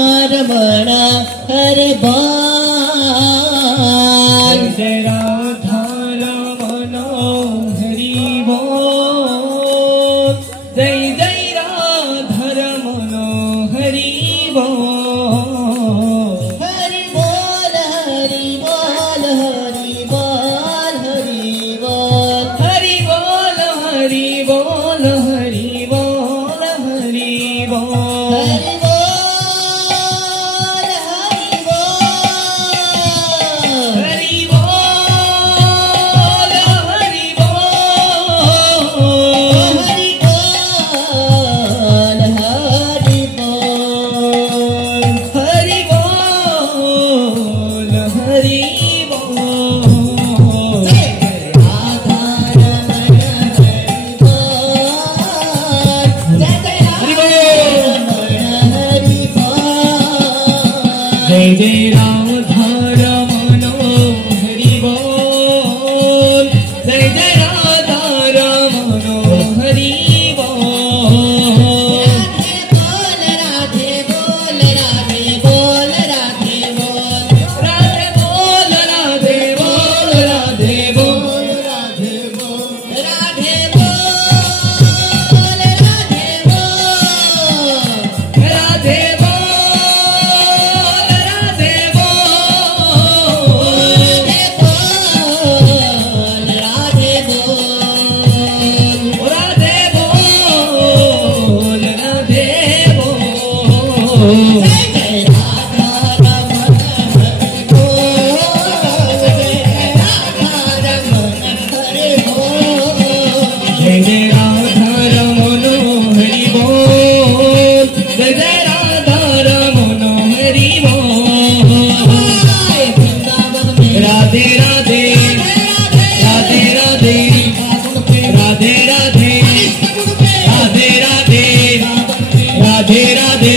रमण हरे बोल जय राधा रमण हरि बोल जय जय राधा रमण हरि बोल हरि बोल हरि बोल हरि बोल हरि बोल हरि बोल हरि बोल हरि बोल हरि बोल हरि बोल हरि बोल हरि बोल हरि बोल हरि बोल हरि बोल हरि बोल राधा रमण हरि बोल जय जय हरि बोल जय जय राधा रमण हरि बोल जय जय राधा रमण हरि बोल राधे बोल राधे बोल राधे बोल राधे बोल राधे बोल राधे बोल राधे बोल राधे बोल राधे बोल राधे बोल राधे बोल राधे बोल राधे बोल राधे बोल राधे बोल जय जय राधा रमण हरि बोल जय राधा रमण हरि बोल जय जय राधा रमण हरि बोल जय जय राधा रमण हरि बोल वृंदावन में राधे राधे राधे राधे राधे राधे राधे राधे राधे राधे